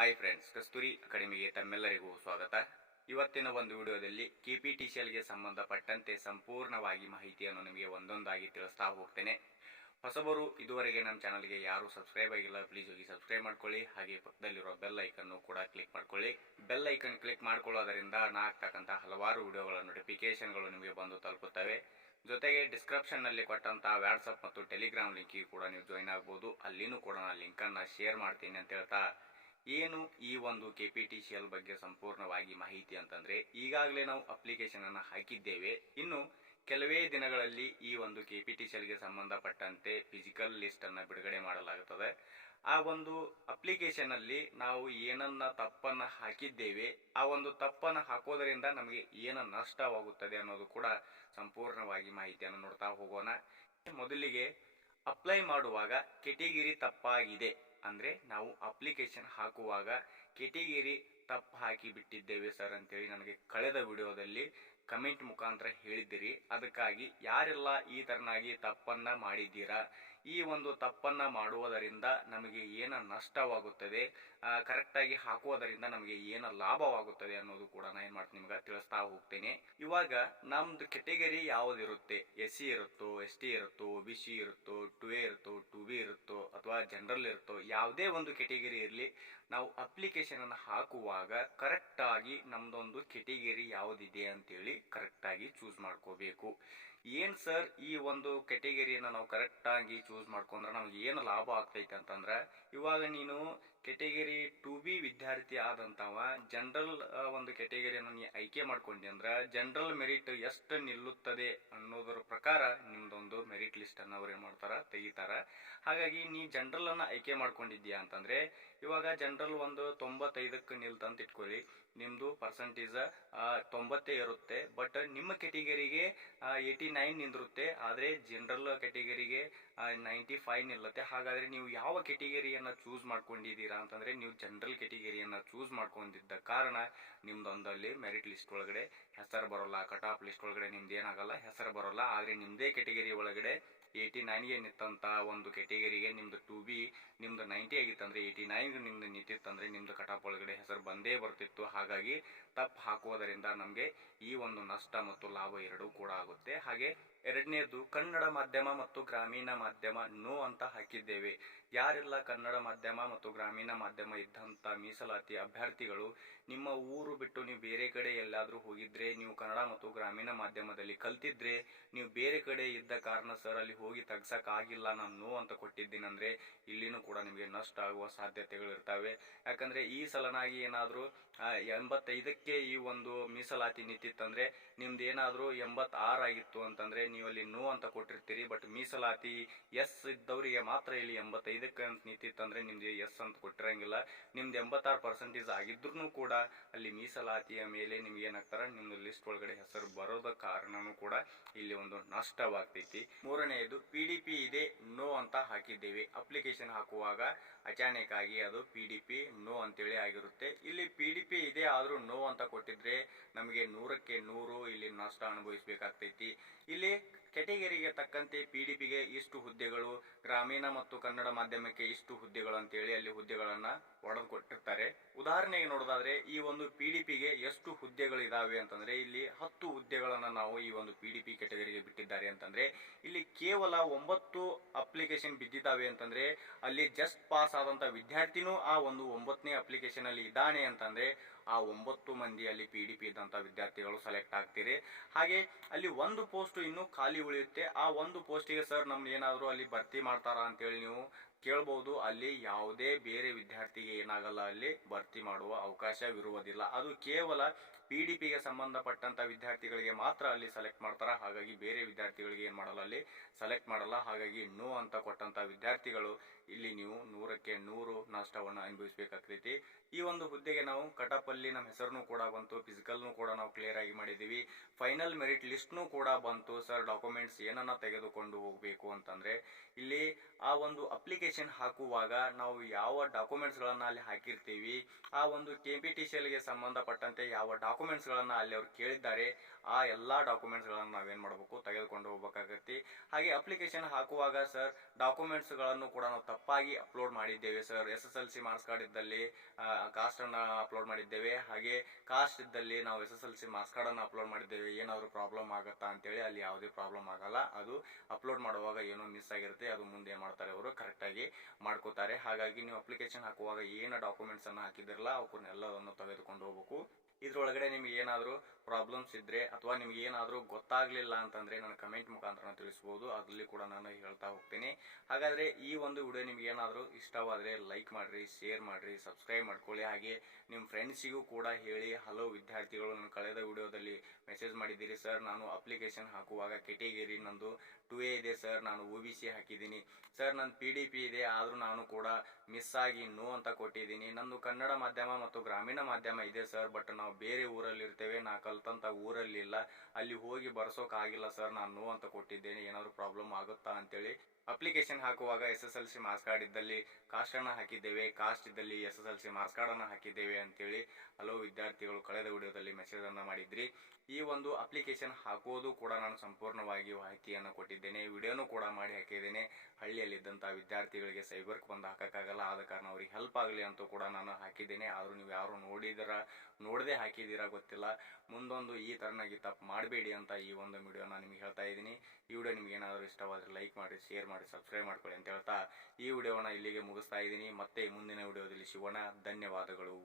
Hi friends, ಕಸ್ತೂರಿ ಅಕಾಡೆಮಿಗೆ ತಮ್ಮೆಲ್ಲರಿಗೂ ಸ್ವಾಗತ. ಇವತ್ತಿನ ಒಂದು ವಿಡಿಯೋದಲ್ಲಿ KPTCLಗೆ ಸಂಬಂಧಪಟ್ಟಂತೆ ಸಂಪೂರ್ಣವಾಗಿ ಮಾಹಿತಿಯನ್ನು ನಿಮಗೆ ಒಂದೊಂದಾಗಿ ತಿಳಿಸ್ತಾ ಹೋಗ್ತೇನೆ. ಹೊಸಬರು ಇದುವರೆಗೆ ನಮ್ಮ ಚಾನಲ್ಗೆ ಯಾರು ಸಬ್ಸ್ಕ್ರೈಬ್ ಆಗಿಲ್ಲ, ಪ್ಲೀಸ್ ಹೋಗಿ ಸಬ್ಸ್ಕ್ರೈಬ್ ಮಾಡ್ಕೊಳ್ಳಿ. ಹಾಗೆ ಪಕ್ಕದಲ್ಲಿರೋ ಬೆಲ್ ಐಕನ್ನು ಕೂಡ ಕ್ಲಿಕ್ ಮಾಡ್ಕೊಳ್ಳಿ. ಬೆಲ್ ಐಕನ್ ಕ್ಲಿಕ್ ಮಾಡ್ಕೊಳ್ಳೋದರಿಂದ ನಾ ಆಗ್ತಕ್ಕಂಥ ಹಲವಾರು ವಿಡಿಯೋಗಳ ನೋಟಿಫಿಕೇಶನ್ಗಳು ನಿಮಗೆ ಬಂದು ತಲುಪುತ್ತವೆ. ಜೊತೆಗೆ ಡಿಸ್ಕ್ರಿಪ್ಷನ್ನಲ್ಲಿ ಕೊಟ್ಟಂತಹ ವಾಟ್ಸಪ್ ಮತ್ತು ಟೆಲಿಗ್ರಾಮ್ ಲಿಂಕಿಗೆ ಕೂಡ ನೀವು ಜಾಯಿನ್ ಆಗ್ಬೋದು. ಅಲ್ಲಿನೂ ಕೂಡ ನಾನು ಲಿಂಕನ್ನು ಶೇರ್ ಮಾಡ್ತೀನಿ ಅಂತ ಹೇಳ್ತಾ, ಏನು ಈ ಒಂದು KPTCL ಬಗ್ಗೆ ಸಂಪೂರ್ಣವಾಗಿ ಮಾಹಿತಿ ಅಂತಂದರೆ, ಈಗಾಗಲೇ ನಾವು ಅಪ್ಲಿಕೇಶನ್ ಅನ್ನು ಹಾಕಿದ್ದೇವೆ. ಇನ್ನು ಕೆಲವೇ ದಿನಗಳಲ್ಲಿ ಈ ಒಂದು KPTCLಗೆ ಸಂಬಂಧಪಟ್ಟಂತೆ ಫಿಸಿಕಲ್ ಲಿಸ್ಟನ್ನು ಬಿಡುಗಡೆ ಮಾಡಲಾಗುತ್ತದೆ. ಆ ಒಂದು ಅಪ್ಲಿಕೇಶನಲ್ಲಿ ನಾವು ಏನನ್ನ ತಪ್ಪನ್ನು ಹಾಕಿದ್ದೇವೆ, ಆ ಒಂದು ತಪ್ಪನ್ನು ಹಾಕೋದರಿಂದ ನಮಗೆ ಏನು ನಷ್ಟವಾಗುತ್ತದೆ ಅನ್ನೋದು ಕೂಡ ಸಂಪೂರ್ಣವಾಗಿ ಮಾಹಿತಿಯನ್ನು ನೋಡ್ತಾ ಹೋಗೋಣ. ಮೊದಲಿಗೆ ಅಪ್ಲೈ ಮಾಡುವಾಗ ಕೆಟಗಿರಿ ತಪ್ಪಾಗಿದೆ ಅಂದರೆ ನಾವು ಅಪ್ಲಿಕೇಶನ್ ಹಾಕುವಾಗ ಕೆಟಗಿರಿ ತಪ್ಪು ಹಾಕಿ ಬಿಟ್ಟಿದ್ದೇವೆ ಸರ್ ಅಂತೇಳಿ ನನಗೆ ಕಳೆದ ವಿಡಿಯೋದಲ್ಲಿ ಕಮೆಂಟ್ ಮುಖಾಂತರ ಹೇಳಿದ್ದೀರಿ. ಅದಕ್ಕಾಗಿ ಯಾರೆಲ್ಲ ಈ ತರನಾಗಿ ತಪ್ಪನ್ನು ಮಾಡಿದ್ದೀರಾ, ಈ ಒಂದು ತಪ್ಪನ್ನು ಮಾಡುವುದರಿಂದ ನಮಗೆ ಏನು ನಷ್ಟವಾಗುತ್ತದೆ, ಕರೆಕ್ಟಾಗಿ ಹಾಕುವುದರಿಂದ ನಮಗೆ ಏನು ಲಾಭವಾಗುತ್ತದೆ ಅನ್ನೋದು ಕೂಡ ನಾನು ಏನು ಮಾಡ್ತೀನಿ ನಿಮ್ಗೆ ತಿಳಿಸ್ತಾ ಹೋಗ್ತೇನೆ. ಇವಾಗ ನಮ್ದು ಕೆಟಗರಿ ಯಾವುದಿರುತ್ತೆ, SC ಇರುತ್ತೋ, ST ಇರುತ್ತೋ, OBC ಇರುತ್ತೋ, 2A ಇರುತ್ತೋ, 2B ಇರುತ್ತೋ ಅಥವಾ ಜನರಲ್ ಇರುತ್ತೋ, ಯಾವುದೇ ಒಂದು ಕೆಟಗರಿ ಇರಲಿ, ನಾವು ಅಪ್ಲಿಕೇಶನ್ ಅನ್ನು ಹಾಕುವಾಗ ಕರೆಕ್ಟಾಗಿ ನಮ್ದೊಂದು ಕೆಟಗರಿ ಯಾವುದಿದೆ ಅಂತೇಳಿ ಕರೆಕ್ಟಾಗಿ ಚೂಸ್ ಮಾಡ್ಕೋಬೇಕು. ಏನು ಸರ್ ಈ ಒಂದು ಕೆಟಗರಿಯನ್ನು ನಾವು ಕರೆಕ್ಟಾಗಿ ಚೂಸ್ ಮಾಡ್ಕೊಂಡ್ರೆ ನಮ್ಗೆ ಏನು ಲಾಭ ಆಗ್ತೈತೆ ಅಂತಂದ್ರೆ, ಇವಾಗ ನೀನು ಕೆಟಗರಿ 2B ವಿದ್ಯಾರ್ಥಿ ಆದಂಥವ ಜನರಲ್ ಒಂದು ಕೆಟಗರಿಯನ್ನು ನೀ ಆಯ್ಕೆ ಮಾಡ್ಕೊಂಡಿ ಅಂದ್ರೆ ಜನರಲ್ ಮೆರಿಟ್ ಎಷ್ಟು ನಿಲ್ಲುತ್ತದೆ ಅನ್ನೋದರ ಪ್ರಕಾರ ನಿಮ್ದೊಂದು ಮೆರಿಟ್ ಲಿಸ್ಟನ್ನು ಅವ್ರು ಏನು ಮಾಡ್ತಾರ, ತೆಗಿತಾರ. ಹಾಗಾಗಿ ನೀ ಜನರಲನ್ನು ಆಯ್ಕೆ ಮಾಡ್ಕೊಂಡಿದ್ದೀಯಾ ಅಂತಂದರೆ, ಇವಾಗ ಜನರಲ್ ಒಂದು 95ಕ್ಕೆ ನಿಲ್ತಂತ ಇಟ್ಕೊಳ್ಳಿ, ನಿಮ್ಮದು ಪರ್ಸೆಂಟೇಜ್ 90 ಇರುತ್ತೆ. ಬಟ್ ನಿಮ್ಮ ಕೆಟಗರಿಗೆ 89 ನಿಂದಿರುತ್ತೆ, ಆದರೆ ಜನರಲ್ ಕೆಟಗರಿಗೆ 95 ನಿಲ್ಲುತ್ತೆ. ಹಾಗಾದರೆ ನೀವು ಯಾವ ಕೆಟಗರಿಯನ್ನು ಚೂಸ್ ಮಾಡ್ಕೊಂಡಿದ್ದೀರಾ ಅಂತಂದರೆ, ನೀವು ಜನರಲ್ ಕೆಟಗರಿಯನ್ನು ಚೂಸ್ ಮಾಡ್ಕೊಂಡಿದ್ದ ಕಾರಣ ನಿಮ್ದೊಂದಲ್ಲಿ ಮೆರಿಟ್ ಲಿಸ್ಟ್ ಒಳಗಡೆ ಹೆಸರು ಬರೋಲ್ಲ, ಕಟ್ ಆಫ್ ಲಿಸ್ಟ್ ಒಳಗಡೆ ನಿಮ್ದು ಏನಾಗಲ್ಲ, ಹೆಸರು ಬರೋಲ್ಲ. ಆದರೆ ನಿಮ್ಮದೇ ಕೆಟಗರಿ ಒಳಗಡೆ 89ಗೆ ನಿಂತಂಥ ಒಂದು ಕೆಟಗರಿಗೆ ನಿಮ್ದು 2B ನಿಮ್ದು 90 ಆಗಿತ್ತಂದರೆ 89 ನಿಮ್ದು ನಿಂತಿತ್ತಂದರೆ ನಿಮ್ದು ಕಟ್ ಆಫ್ ಒಳಗಡೆ ಹೆಸರು ಬಂದೇ ಬರ್ತಿತ್ತು. ಹಾಗಾಗಿ ತಪ್ಪು ಹಾಕುವುದರಿಂದ ನಮಗೆ ಈ ಒಂದು ನಷ್ಟ ಮತ್ತು ಲಾಭ ಎರಡೂ ಕೂಡ ಆಗುತ್ತೆ. ಹಾಗೆ ಎರಡನೇದು ಕನ್ನಡ ಮಾಧ್ಯಮ ಮತ್ತು ಗ್ರಾಮೀಣ ಮಾಧ್ಯಮ ನೋ ಅಂತ ಹಾಕಿದ್ದೇವೆ. ಯಾರೆಲ್ಲ ಕನ್ನಡ ಮಾಧ್ಯಮ ಮತ್ತು ಗ್ರಾಮೀಣ ಮಾಧ್ಯಮ ಇದ್ದಂಥ ಮೀಸಲಾತಿ ಅಭ್ಯರ್ಥಿಗಳು ನಿಮ್ಮ ಊರು ಬಿಟ್ಟು ನೀವು ಬೇರೆ ಕಡೆ ಎಲ್ಲಾದರೂ ಹೋಗಿದ್ರೆ, ನೀವು ಕನ್ನಡ ಮತ್ತು ಗ್ರಾಮೀಣ ಮಾಧ್ಯಮದಲ್ಲಿ ಕಲ್ತಿದ್ರೆ, ನೀವು ಬೇರೆ ಕಡೆ ಇದ್ದ ಕಾರಣ ಸರ್ ಅಲ್ಲಿ ಹೋಗಿ ತೆಗ್ಸಕ್ಕಾಗಿಲ್ಲ, ನಾನು ನೋ ಅಂತ ಕೊಟ್ಟಿದ್ದೀನಿ ಅಂದರೆ ಇಲ್ಲಿನೂ ಕೂಡ ನಿಮಗೆ ನಷ್ಟ ಆಗುವ ಸಾಧ್ಯತೆಗಳಿರ್ತವೆ. ಯಾಕಂದರೆ ಈ ಸಲನಾಗಿ ಏನಾದರೂ 85ಕ್ಕೆ ಈ ಒಂದು ಮೀಸಲಾತಿ ನಿಂತಿತ್ತಂದರೆ ನಿಮ್ದು ಏನಾದರೂ 86 ಆಗಿತ್ತು ಅಂತಂದರೆ ನೀವು ಅಲ್ಲಿ ನೋ ಅಂತ ಕೊಟ್ಟಿರ್ತೀರಿ. ಬಟ್ ಮೀಸಲಾತಿ ಎಸ್ ಇದ್ದವರಿಗೆ ಮಾತ್ರ ಇಲ್ಲಿ 85ಕ್ಕೆ ಅಂತ ನಿಂತಿತ್ತಂದರೆ ನಿಮ್ದು ಎಸ್ ಅಂತ ಕೊಟ್ಟಿರಂಗಿಲ್ಲ. ನಿಮ್ದು 86% ಆಗಿದ್ರೂ ಕೂಡ ಅಲ್ಲಿ ಮೀಸಲಾತಿಯ ಮೇಲೆ ನಿಮ್ಗೆ ಏನಾಗ್ತಾರ, ನಿಮ್ದು ಲಿಸ್ಟ್ ಒಳಗಡೆ ಹೆಸರು ಬರೋದ ಕಾರಣನೂ ಕೂಡ ಇಲ್ಲಿ ಒಂದು ನಷ್ಟವಾಗ್ತೈತಿ. ಮೂರನೆಯದು PDP ಇದೆ ನೋ ಅಂತ ಹಾಕಿದ್ದೇವೆ. ಅಪ್ಲಿಕೇಶನ್ ಹಾಕುವಾಗ ಅಚಾನಕ್ ಆಗಿ ಅದು PDP ನೋ ಅಂತೇಳಿ ಆಗಿರುತ್ತೆ. ಇಲ್ಲಿ PDP ಇದೆ ಆದರೂ ನೋ ಅಂತ ಕೊಟ್ಟಿದ್ರೆ ನಮಗೆ 100ಕ್ಕೆ 100 ಇಲ್ಲಿ ನಷ್ಟ ಅನುಭವಿಸಬೇಕಾಗ್ತೈತಿ. ಇಲ್ಲಿ ಕೆಟಗರಿಗೆ ತಕ್ಕಂತೆ PDPಗೆ ಇಷ್ಟು ಹುದ್ದೆಗಳು, ಗ್ರಾಮೀಣ ಮತ್ತು ಕನ್ನಡ ಮಾಧ್ಯಮಕ್ಕೆ ಇಷ್ಟು ಹುದ್ದೆಗಳು ಅಂತೇಳಿ ಅಲ್ಲಿ ಹುದ್ದೆಗಳನ್ನು ಒಡೆದು ಕೊಟ್ಟಿರ್ತಾರೆ. ಉದಾಹರಣೆಗೆ ನೋಡೋದಾದ್ರೆ ಈ ಒಂದು PDPಗೆ ಎಷ್ಟು ಹುದ್ದೆಗಳು ಇದಾವೆ ಅಂತಂದ್ರೆ ಇಲ್ಲಿ 10 ಹುದ್ದೆಗಳನ್ನು ನಾವು ಈ ಒಂದು PDP ಕೆಟಗರಿಗೆ ಬಿಟ್ಟಿದ್ದಾರೆ ಅಂತಂದ್ರೆ ಇಲ್ಲಿ ಕೇವಲ 9 ಅಪ್ಲಿಕೇಶನ್ ಬಿದ್ದಿದ್ದಾವೆ ಅಂತಂದ್ರೆ ಅಲ್ಲಿ ಜಸ್ಟ್ ಪಾಸ್ ಆದಂತ ವಿದ್ಯಾರ್ಥಿನೂ ಆ ಒಂದು 9ನೇ ಅಪ್ಲಿಕೇಶನ್ ಅಲ್ಲಿ ಇದ್ದಾನೆ ಅಂತಂದ್ರೆ ಆ 9 ಮಂದಿ ಅಲ್ಲಿ PDP ಇದ್ದಂಥ ವಿದ್ಯಾರ್ಥಿಗಳು ಸೆಲೆಕ್ಟ್ ಆಗ್ತೀರಿ. ಹಾಗೆ ಅಲ್ಲಿ ಒಂದು ಪೋಸ್ಟ್ ಇನ್ನೂ ಖಾಲಿ ಉಳಿಯುತ್ತೆ. ಆ ಒಂದು ಪೋಸ್ಟಿಗೆ ಸರ್ ನಮ್ದು ಏನಾದರೂ ಅಲ್ಲಿ ಭರ್ತಿ ಮಾಡ್ತಾರಾ ಅಂತೇಳಿ ನೀವು ಕೇಳ್ಬೋದು. ಅಲ್ಲಿ ಯಾವುದೇ ಬೇರೆ ವಿದ್ಯಾರ್ಥಿಗೆ ಏನಾಗಲ್ಲ, ಅಲ್ಲಿ ಭರ್ತಿ ಮಾಡುವ ಅವಕಾಶವಿರುವುದಿಲ್ಲ. ಅದು ಕೇವಲ PDPಗೆ ಸಂಬಂಧಪಟ್ಟಂಥ ವಿದ್ಯಾರ್ಥಿಗಳಿಗೆ ಮಾತ್ರ ಅಲ್ಲಿ ಸೆಲೆಕ್ಟ್ ಮಾಡ್ತಾರೆ. ಹಾಗಾಗಿ ಬೇರೆ ವಿದ್ಯಾರ್ಥಿಗಳಿಗೆ ಏನು ಮಾಡಲ್ಲ, ಅಲ್ಲಿ ಸೆಲೆಕ್ಟ್ ಮಾಡಲ್ಲ. ಹಾಗಾಗಿ ನೋ ಅಂತ ಕೊಟ್ಟಂಥ ವಿದ್ಯಾರ್ಥಿಗಳು ಇಲ್ಲಿ ನೀವು 100ಕ್ಕೆ 100 ನಷ್ಟವನ್ನು ಅನುಭವಿಸಬೇಕಾಗ್ತೈತಿ. ಈ ಒಂದು ಹುದ್ದೆಗೆ ನಾವು ಕಟಪಲ್ಲಿ ನಮ್ಮ ಹೆಸರನ್ನು ಕೂಡ ಬಂತು, ಫಿಸಿಕಲ್ನು ಕೂಡ ನಾವು ಕ್ಲಿಯರ್ ಆಗಿ ಮಾಡಿದ್ದೀವಿ, ಫೈನಲ್ ಮೆರಿಟ್ ಲಿಸ್ಟ್ನೂ ಕೂಡ ಬಂತು. ಸರ್ ಡಾಕ್ಯುಮೆಂಟ್ಸ್ ಏನನ್ನ ತೆಗೆದುಕೊಂಡು ಹೋಗಬೇಕು ಅಂತಂದರೆ ಇಲ್ಲಿ ಆ ಒಂದು ಅಪ್ಲಿಕೇಶನ್ ಹಾಕುವಾಗ ನಾವು ಯಾವ ಡಾಕ್ಯುಮೆಂಟ್ಸ್ಗಳನ್ನು ಅಲ್ಲಿ ಹಾಕಿರ್ತೀವಿ, ಆ ಒಂದು KPTCLಗೆ ಸಂಬಂಧಪಟ್ಟಂತೆ ಯಾವ ಡಾಕ್ಯುಮೆಂಟ್ಸ್ಗಳನ್ನು ಅಲ್ಲಿ ಅವ್ರು ಕೇಳಿದ್ದಾರೆ ಆ ಎಲ್ಲ ಡಾಕ್ಯುಮೆಂಟ್ಸ್ಗಳನ್ನು ನಾವೇನು ಮಾಡಬೇಕು, ತೆಗೆದುಕೊಂಡು ಹೋಗಬೇಕಾಗತ್ತೆ. ಹಾಗೆ ಅಪ್ಲಿಕೇಶನ್ ಹಾಕುವಾಗ ಸರ್ ಡಾಕ್ಯುಮೆಂಟ್ಸ್ಗಳನ್ನು ಕೂಡ ನಾವು ತಪ್ಪಾಗಿ ಅಪ್ಲೋಡ್ ಮಾಡಿದ್ದೇವೆ ಸರ್. SSLC ಮಾರ್ಕ್ಸ್ ಕಾರ್ಡ್ ಇದ್ದಲ್ಲಿ ಕಾಸ್ಟನ್ನು ಅಪ್ಲೋಡ್ ಮಾಡಿದ್ದೇವೆ, ಹಾಗೆ ಕಾಸ್ಟ್ ಇದ್ದಲ್ಲಿ ನಾವು SSLC ಮಾರ್ಕ್ಸ್ ಕಾರ್ಡನ್ನು ಅಪ್ಲೋಡ್ ಮಾಡಿದ್ದೇವೆ, ಏನಾದರೂ ಪ್ರಾಬ್ಲಮ್ ಆಗುತ್ತಾ ಅಂತೇಳಿ. ಅಲ್ಲಿ ಯಾವುದೇ ಪ್ರಾಬ್ಲಮ್ ಆಗಲ್ಲ. ಅದು ಅಪ್ಲೋಡ್ ಮಾಡುವಾಗ ಏನೋ ಮಿಸ್ ಆಗಿರುತ್ತೆ, ಅದು ಮುಂದೆ ಏನು ಮಾಡ್ತಾರೆ ಅವರು ಕರೆಕ್ಟಾಗಿ ಮಾಡ್ಕೋತಾರೆ. ಹಾಗಾಗಿ ನೀವು ಅಪ್ಲಿಕೇಶನ್ ಹಾಕುವಾಗ ಏನು ಡಾಕ್ಯುಮೆಂಟ್ಸನ್ನು ಹಾಕಿದಿರಲ್ಲ ಅವನ್ನೆಲ್ಲವನ್ನು ತೆಗೆದುಕೊಂಡು ಹೋಗ್ಬೇಕು. ಇದ್ರೊಳಗಡೆ ನಿಮ್ಗೆ ಏನಾದರೂ ಪ್ರಾಬ್ಲಮ್ಸ್ ಇದ್ದರೆ ಅಥವಾ ನಿಮ್ಗೆ ಏನಾದರೂ ಗೊತ್ತಾಗಲಿಲ್ಲ ಅಂತಂದರೆ ನನ್ನ ಕಮೆಂಟ್ ಮುಖಾಂತರ ತಿಳಿಸ್ಬೋದು, ಅದರಲ್ಲಿ ಕೂಡ ನಾನು ಹೇಳ್ತಾ ಹೋಗ್ತೀನಿ. ಹಾಗಾದರೆ ಈ ಒಂದು ವಿಡಿಯೋ ನಿಮ್ಗೆ ಏನಾದರೂ ಇಷ್ಟವಾದರೆ ಲೈಕ್ ಮಾಡಿರಿ, ಶೇರ್ ಮಾಡಿರಿ, ಸಬ್ಸ್ಕ್ರೈಬ್ ಮಾಡ್ಕೊಳ್ಳಿ. ಹಾಗೆ ನಿಮ್ಮ ಫ್ರೆಂಡ್ಸಿಗೂ ಕೂಡ ಹೇಳಿ. ಹಲವು ವಿದ್ಯಾರ್ಥಿಗಳು ನನ್ನ ಕಳೆದ ವಿಡಿಯೋದಲ್ಲಿ ಮೆಸೇಜ್ ಮಾಡಿದ್ದೀರಿ, ಸರ್ ನಾನು ಅಪ್ಲಿಕೇಶನ್ ಹಾಕುವಾಗ ಕೆಟಗಿರಿ ನಂದು 2A ಇದೆ ಸರ್, ನಾನು OBC ಹಾಕಿದ್ದೀನಿ ಸರ್, ನನ್ನ PDP ಇದೆ ಆದರೂ ನಾನು ಕೂಡ ಮಿಸ್ ಆಗಿ ನೋ ಅಂತ ಕೊಟ್ಟಿದ್ದೀನಿ, ನಂದು ಕನ್ನಡ ಮಾಧ್ಯಮ ಮತ್ತು ಗ್ರಾಮೀಣ ಮಾಧ್ಯಮ ಇದೆ ಸರ್, ಬಟ್ ನಾವು ಬೇರೆ ಊರಲ್ಲಿ ಇರ್ತೇವೆ, ನಾ ಕಲ್ತಂತ ಊರಲ್ಲಿಲ್ಲ, ಅಲ್ಲಿ ಹೋಗಿ ಬರ್ಸೋಕ್ಕಾಗಿಲ್ಲ ಸರ್, ನಾನು ನೋ ಅಂತ ಕೊಟ್ಟಿದ್ದೇನೆ, ಏನಾದರೂ ಪ್ರಾಬ್ಲಮ್ ಆಗುತ್ತಾ ಅಂತೇಳಿ. ಅಪ್ಲಿಕೇಶನ್ ಹಾಕುವಾಗ SSLC ಮಾರ್ಕ್ಸ್ ಕಾರ್ಡ್ ಇದ್ದಲ್ಲಿ ಕಾಸ್ಟನ್ನು ಹಾಕಿದ್ದೇವೆ, ಕಾಸ್ಟ್ ಇದ್ದಲ್ಲಿ SSLC ಮಾರ್ಕ್ಸ್ ಕಾರ್ಡನ್ನು ಹಾಕಿದ್ದೇವೆ ಅಂತೇಳಿ ಹಲವು ವಿದ್ಯಾರ್ಥಿಗಳು ಕಳೆದ ವಿಡಿಯೋದಲ್ಲಿ ಮೆಸೇಜನ್ನು ಮಾಡಿದ್ರಿ. ಈ ಒಂದು ಅಪ್ಲಿಕೇಶನ್ ಹಾಕೋದು ಕೂಡ ನಾನು ಸಂಪೂರ್ಣವಾಗಿ ಮಾಹಿತಿಯನ್ನು ಕೊಟ್ಟಿದ್ದೇನೆ, ವಿಡಿಯೋನು ಕೂಡ ಮಾಡಿ ಹಾಕಿದ್ದೇನೆ. ಹಳ್ಳಿಯಲ್ಲಿದ್ದಂಥ ವಿದ್ಯಾರ್ಥಿಗಳಿಗೆ ಸೈಬರ್ಗೆ ಬಂದು ಹಾಕೋಕ್ಕಾಗಲ್ಲ, ಆದ ಕಾರಣ ಅವ್ರಿಗೆ ಹೆಲ್ಪ್ ಆಗಲಿ ಅಂತೂ ಕೂಡ ನಾನು ಹಾಕಿದ್ದೇನೆ. ಆದರೂ ನೀವು ಯಾರು ನೋಡದೆ ಹಾಕಿದ್ದೀರಾ ಗೊತ್ತಿಲ್ಲ. ಮುಂದೊಂದು ಈ ಥರನಾಗಿ ತಪ್ಪು ಮಾಡಬೇಡಿ ಅಂತ ಈ ಒಂದು ವಿಡಿಯೋ ನಾನು ನಿಮಗೆ ಹೇಳ್ತಾ ಇದ್ದೀನಿ. ಈ ವಿಡಿಯೋ ನಿಮ್ಗೆ ಏನಾದರೂ ಇಷ್ಟವಾದರೆ ಲೈಕ್ ಮಾಡಿ, ಶೇರ್ ಮಾಡಿ, ಸಬ್ಸ್ಕ್ರೈಬ್ ಮಾಡ್ಕೊಳ್ಳಿ ಅಂತ ಹೇಳ್ತಾ ಈ ವಿಡಿಯೋನ ಇಲ್ಲಿಗೆ ಮುಗಿಸ್ತಾ ಇದ್ದೀನಿ. ಮತ್ತೆ ಮುಂದಿನ ವಿಡಿಯೋದಲ್ಲಿ ಸಿಗೋಣ. ಧನ್ಯವಾದಗಳು.